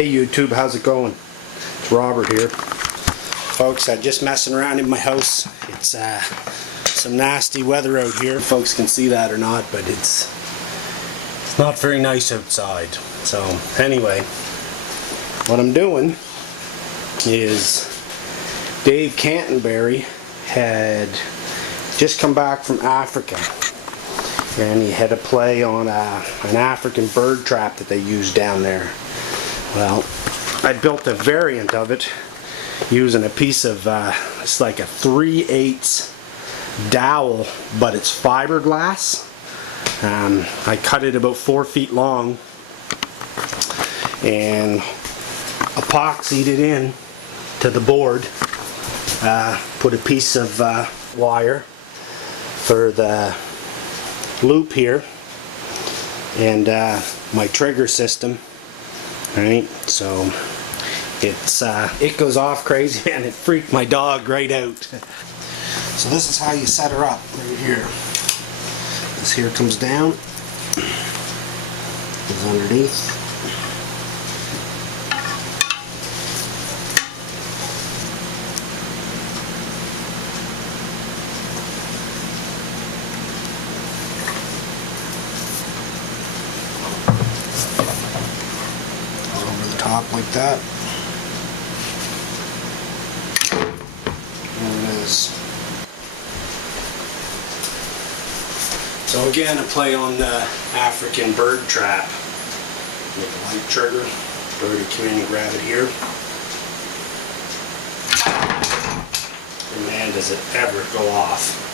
Hey YouTube, how's it going? It's Robert here. Folks, I'm just messing around in my house. It's some nasty weather out here. Folks can see that or not, but it's not very nice outside. So anyway, what I'm doing is Dave Canterbury had just come back from Africa, and he had a play on an African bird trap that they use down there. Well, I built a variant of it using a piece of, it's like a 3/8 dowel, but it's fiberglass. I cut it about 4 feet long and epoxied it in to the board. Put a piece of wire for the loop here and my trigger system. Right, so it goes off crazy, man. It freaked my dog right out. So this is how you set her up right here. This here comes down, goes underneath. Top like that. There it is. So again, a play on the African bird trap. With the light trigger. Bird will come in and grab it here. And man, does it ever go off.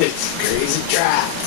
It's a crazy trap.